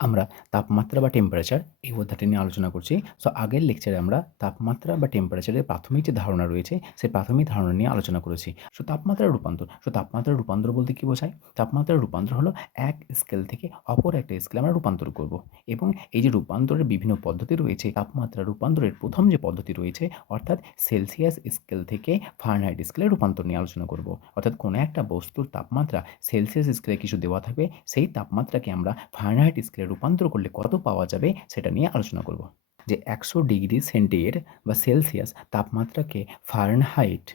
আমরা তাপমাত্রা বা টেম্পারেচার এই অধ্যায়টি নিয়ে আলোচনা করছি। সো আগের লেকচারে আমরা তাপমাত্রা বা টেম্পারেচারের প্রাথমিক যে ধারণা রয়েছে, সেই প্রাথমিক ধারণা নিয়ে আলোচনা করেছি। সো তাপমাত্রার রূপান্তর। সো তাপমাত্রার রূপান্তর বলতে কী বোঝায়? তাপমাত্রার রূপান্তর হলো এক স্কেল থেকে অপর একটা স্কেলে আমরা রূপান্তর করব। এবং এই যে রূপান্তরের বিভিন্ন পদ্ধতি রয়েছে, তাপমাত্রা রূপান্তরের প্রথম যে পদ্ধতি রয়েছে, অর্থাৎ সেলসিয়াস স্কেল থেকে ফারেনহাইট স্কেলে রূপান্তর নিয়ে আলোচনা করব। অর্থাৎ কোনো একটা বস্তুর তাপমাত্রা সেলসিয়াস স্কেলে কিছু দেওয়া থাকবে, সেই তাপমাত্রাকে আমরা ফারেনহাইট স্কেলে রূপান্তর করলে কত পাওয়া যাবে সেটা নিয়ে আলোচনা করব। যে একশো ডিগ্রি সেন্টিগ্রেড বা সেলসিয়াস তাপমাত্রাকে ফারেনহাইট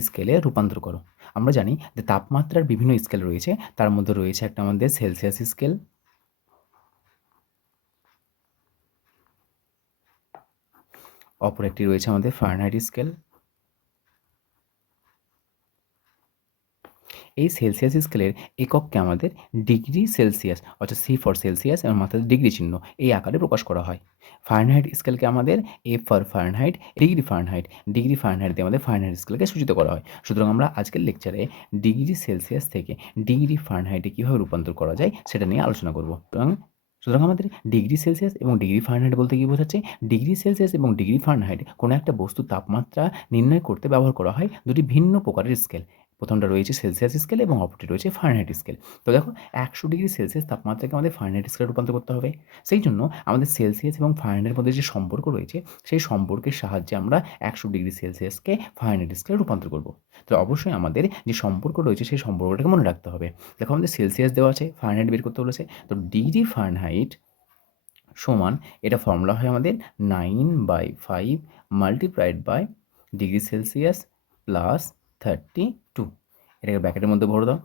স্কেলে রূপান্তর করো। আমরা জানি যে তাপমাত্রার বিভিন্ন স্কেল রয়েছে, তার মধ্যে রয়েছে একটা আমাদের সেলসিয়াস স্কেল। অপর একটি রয়েছে আমাদের ফারেনহাইট স্কেল। এই সেলসিয়াস স্কেলের একককে আমাদের ডিগ্রি সেলসিয়াস অর্থাৎ সি ফর সেলসিয়াস এবং মাথায় ডিগ্রি চিহ্ন এই আকারে প্রকাশ করা হয়। ফারেনহাইট স্কেলকে আমাদের A for Fahrenheit degree Fahrenheit degree Fahrenheit দিয়ে আমাদের ফারেনহাইট স্কেলকে সূচিত করা হয়। সুতরাং আমরা আজকের লেকচারে ডিগ্রি সেলসিয়াস থেকে ডিগ্রি ফারেনহাইটে কীভাবে রূপান্তর করা যায় সেটা নিয়ে আলোচনা করব। এবং সুতরাং আমাদের ডিগ্রি সেলসিয়াস এবং ডিগ্রি ফারেনহাইট বলতে কী বোঝাচ্ছে? ডিগ্রি সেলসিয়াস এবং ডিগ্রি ফারেনহাইট কোনো একটা বস্তুর তাপমাত্রা নির্ণয় করতে ব্যবহার করা হয় দুটি ভিন্ন প্রকারের স্কেল প্রথমটা রয়েছে সেলসিয়াস স্কেল এবং অপরটি রয়েছে ফারেনহাইট স্কেল। তো দেখো, একশো ডিগ্রি সেলসিয়াস তাপমাত্রাকে আমাদের ফারেনহাইট স্কেলে রূপান্তর করতে হবে। সেই জন্য আমাদের সেলসিয়াস এবং ফারেনহাইটের মধ্যে যে সম্পর্ক রয়েছে, সেই সম্পর্কের সাহায্যে আমরা একশো ডিগ্রি সেলসিয়াসকে ফারেনহাইট স্কেলে রূপান্তর করব। তো অবশ্যই আমাদের যে সম্পর্ক রয়েছে, সেই সম্পর্কটাকে মনে রাখতে হবে। দেখো, আমাদের সেলসিয়াস দেওয়া আছে, ফারেনহাইট বের করতে বলেছে। তো ডিগ্রি ফারেনহাইট সমান, এটা ফর্মুলা হয় আমাদের nine by five multiplied by degree Celsius plus thirty two এটাকে ব্যাকেটের মধ্যে ভরে দাও।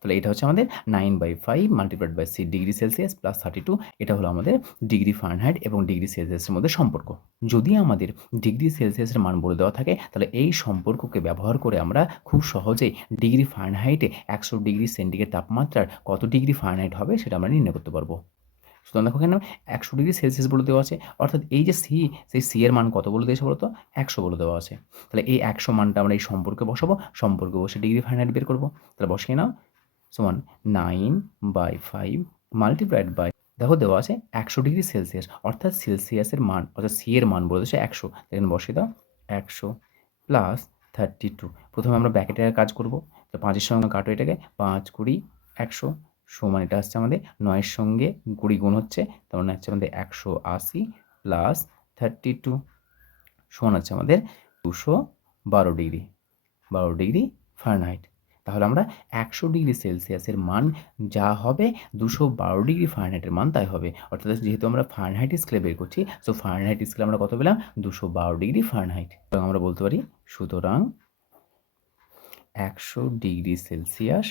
তাহলে এটা হচ্ছে আমাদের nine by five multiplied by C degree Celsius plus thirty two এটা হলো আমাদের ডিগ্রি ফারেনহাইট এবং ডিগ্রি সেলসিয়াসের মধ্যে সম্পর্ক। যদি আমাদের ডিগ্রি সেলসিয়াসের মান বলে দেওয়া থাকে, তাহলে এই সম্পর্ককে ব্যবহার করে আমরা খুব সহজেই ডিগ্রি ফারেনহাইটে একশো ডিগ্রি সেন্টিগ্রেড তাপমাত্রার কত ডিগ্রি ফারেনহাইট হবে সেটা আমরা নির্ণয় করতে পারব। সুতরাং দেখো কেন একশো ডিগ্রি সেলসিয়াস বলে দেওয়া আছে, অর্থাৎ এই যে সি সেই সি এর মান কত বলে দিয়েছে বলতো? একশো বলে দেওয়া আছে। তাহলে এই একশো মানটা আমরা এই সম্পর্কে বসাবো, সম্পর্কে বসে ডিগ্রি ফাইনাইট বের করব। তাহলে বসিয়ে নাও। সমান nine by five multiplied by, দেখো দেওয়া আছে একশো ডিগ্রি সেলসিয়াস, অর্থাৎ সেলসিয়াসের মান, অর্থাৎ সি এর মান বলে দিয়েছে একশো। এখানে বসিয়ে দাও, একশো প্লাস থার্টি টু প্রথমে আমরা ব্যাকেটের কাজ করব। তো পাঁচের সঙ্গে কাটো এটাকে, পাঁচ কুড়ি একশো সমান এটা আসছে আমাদের নয়ের সঙ্গে, কুড়ি গুণ হচ্ছে, তার মানে হচ্ছে আমাদের একশো আশি প্লাস থার্টি টু সমান হচ্ছে আমাদের দুশো বারো ডিগ্রি বারো ডিগ্রি ফারেনহাইট তাহলে আমরা একশো ডিগ্রি সেলসিয়াসের মান যা হবে, দুশো বারো ডিগ্রি ফারেনহাইটের মান তাই হবে। অর্থাৎ যেহেতু আমরা ফারেনহাইট স্কেলে বের করছি সো ফারেনহাইট স্কেলে আমরা কত পেলাম? দুশো বারো ডিগ্রি ফারেনহাইট আমরা বলতে পারি, সুতরাং একশো ডিগ্রি সেলসিয়াস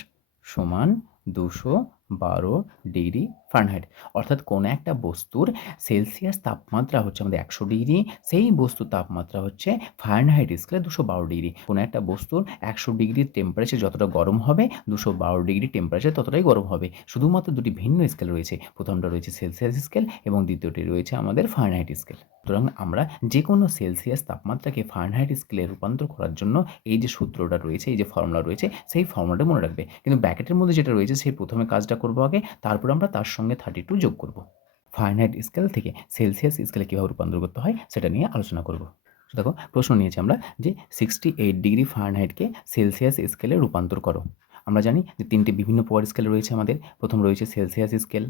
সমান দুশো বারো ডিগ্রি ফারেনহাইট। অর্থাৎ কোনো একটা বস্তুর সেলসিয়াস তাপমাত্রা হচ্ছে আমাদের একশো ডিগ্রি, সেই বস্তুর তাপমাত্রা হচ্ছে ফারেনহাইট স্কেলে দুশো বারো ডিগ্রি। কোনো একটা বস্তুর একশো ডিগ্রি টেম্পারেচার যতটা গরম হবে, দুশো বারো ডিগ্রি টেম্পারেচার ততটাই গরম হবে। শুধুমাত্র দুটি ভিন্ন স্কেল রয়েছে। প্রথমটা রয়েছে সেলসিয়াস স্কেল এবং দ্বিতীয়টি রয়েছে আমাদের ফারেনহাইট স্কেল। সুতরাং আমরা যে কোনো সেলসিয়াস তাপমাত্রাকে ফারেনহাইট স্কেলে রূপান্তর করার জন্য এই যে সূত্রটা রয়েছে, এই যে ফর্মুলা রয়েছে, সেই ফর্মুলাটা মনে রাখবে। কিন্তু ব্যাকেটের মধ্যে যেটা রয়েছে, সেই প্রথমে কাজটা করব আগে, তারপর আমরা তার সঙ্গে থার্টি টু যোগ করব। ফারেনহাইট স্কেল থেকে সেলসিয়াস স্কেলে কীভাবে রূপান্তর করতে হয়, সেটা নিয়ে আলোচনা করব। দেখো, প্রশ্ন নিয়েছি আমরা যে সিক্সটি এইট ডিগ্রি ফারেনহাইটকে সেলসিয়াস স্কেলে রূপান্তর করো। আমরা জানি যে তিনটি বিভিন্ন পাওয়ার স্কেল রয়েছে আমাদের। প্রথম রয়েছে সেলসিয়াস স্কেল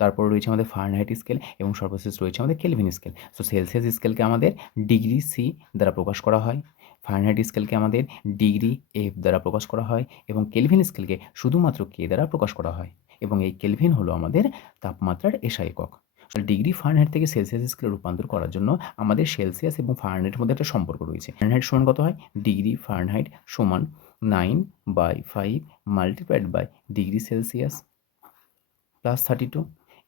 তারপর রয়েছে আমাদের ফারেনহাইট স্কেল এবং সর্বশেষ রয়েছে আমাদের কেলভিন স্কেল সো সেলসিয়াস স্কেলকে আমাদের ডিগ্রি সি দ্বারা প্রকাশ করা হয় ফারেনহাইট স্কেলকে আমাদের ডিগ্রি এফ দ্বারা প্রকাশ করা হয় এবং কেলভিন স্কেলকে শুধুমাত্র কে দ্বারা প্রকাশ করা হয় এবং এই কেলভিন হলো আমাদের তাপমাত্রার এসা একক। ডিগ্রি ফারেনহাইট থেকে সেলসিয়াস স্কেলে রূপান্তর করার জন্য আমাদের সেলসিয়াস এবং ফারেনহাইটের মধ্যে একটা সম্পর্ক রয়েছে। ফারেনহাইট সমান কত হয়? ডিগ্রি ফারেনহাইট সমান nine by five multiplied by degree Celsius plus thirty two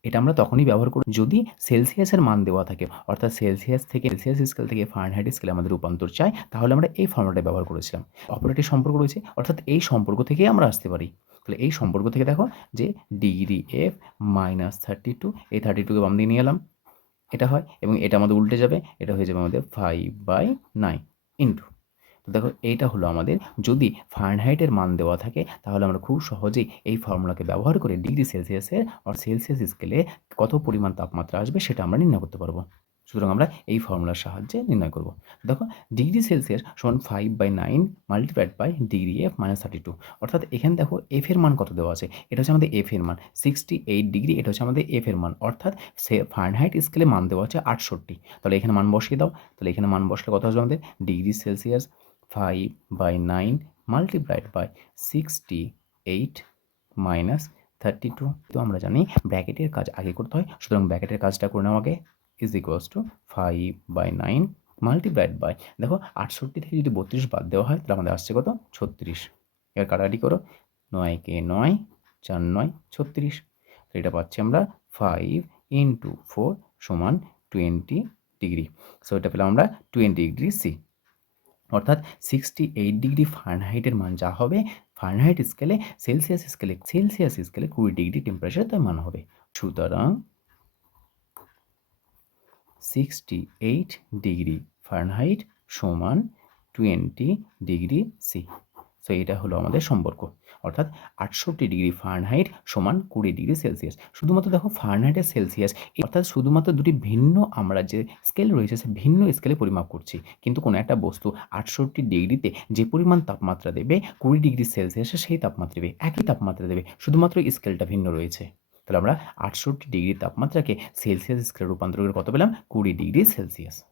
এটা আমরা তখনই ব্যবহার করি যদি সেলসিয়াসের মান দেওয়া থাকে। অর্থাৎ সেলসিয়াস থেকে সেলসিয়াস স্কেল থেকে ফারেনহাইট স্কেলে আমাদের রূপান্তর চাই, তাহলে আমরা এই ফর্মুলাটা ব্যবহার করেছিলাম। অপর সম্পর্ক রয়েছে, অর্থাৎ এই সম্পর্ক থেকেই আমরা আসতে পারি। তাহলে এই সম্পর্ক থেকে দেখো যে degree F minus thirty two এই থার্টি টুকে বাম দিয়ে নিয়ে এলাম। এটা হয় এবং এটা আমাদের উল্টে যাবে, এটা হয়ে যাবে আমাদের ফাইভ বাই নাইন ইন্টু দেখো, এইটা হলো আমাদের যদি ফারেনহাইটের মান দেওয়া থাকে, তাহলে আমরা খুব সহজেই এই ফর্মুলাকে ব্যবহার করে ডিগ্রি সেলসিয়াসের আর সেলসিয়াস স্কেলে কত পরিমাণ তাপমাত্রা আসবে সেটা আমরা নির্ণয় করতে পারব। সুতরাং আমরা এই ফর্মুলার সাহায্যে নির্ণয় করব। দেখো ডিগ্রি সেলসিয়াস সমান five by nine multiplied by degree F minus thirty two অর্থাৎ এখানে দেখো এফ এর মান কত দেওয়া আছে? এটা হচ্ছে আমাদের এফ এর মান। সিক্সটি এইট ডিগ্রি এটা হচ্ছে আমাদের এফ এর মান। অর্থাৎ সে ফারেনহাইট স্কেলে মান দেওয়া আছে আটষট্টি। তাহলে এখানে মান বসিয়ে দাও। তাহলে এখানে মান বসলে কত আসবে আমাদের? Degree Celsius five by nine multiplied by sixty eight minus thirty two তো আমরা জানি ব্র্যাকেটের কাজ আগে করতে হয়। সুতরাং ব্র্যাকেটের কাজটা করে নেওয়া আগে। Is equals to five by nine multiplied by দেখো আটষট্টি থেকে যদি বত্রিশ বাদ দেওয়া হয়, তাহলে আমাদের আসছে কত? ছত্রিশ। এবার কাটাকাটি করো। নয় কে নয়, চার নয়, ছত্রিশ। তো এটা পাচ্ছি আমরা ফাইভ ইন্টু ফোর সমান টোয়েন্টি ডিগ্রি সো এটা পেলাম আমরা টোয়েন্টি ডিগ্রি সি অর্থাৎ সিক্সটি এইট ডিগ্রি ফারেনহাইটের মান যা হবে ফারেনহাইট স্কেলে সেলসিয়াস স্কেলে সেলসিয়াস স্কেলে কুড়ি ডিগ্রি টেম্পারেচার তার মান হবে। সুতরাং সিক্সটি এইট ডিগ্রি ফারেনহাইট সমান টোয়েন্টি ডিগ্রি সি সো এটা হলো আমাদের সম্পর্ক। অর্থাৎ আটষট্টি ডিগ্রি ফারেনহাইট সমান কুড়ি ডিগ্রি সেলসিয়াস। শুধুমাত্র দেখো ফারেনহাইটের সেলসিয়াস অর্থাৎ শুধুমাত্র দুটি ভিন্ন আমরা যে স্কেল রয়েছে সে ভিন্ন স্কেলে পরিমাপ করছি। কিন্তু কোনো একটা বস্তু আটষট্টি ডিগ্রিতে যে পরিমাণ তাপমাত্রা দেবে, কুড়ি ডিগ্রি সেলসিয়াসে সেই তাপমাত্রা দেবে, একই তাপমাত্রা দেবে, শুধুমাত্র স্কেলটা ভিন্ন রয়েছে। তাহলে আমরা আটষট্টি ডিগ্রি তাপমাত্রাকে সেলসিয়াস স্কেলে রূপান্তর করে কত পেলাম? কুড়ি ডিগ্রি সেলসিয়াস।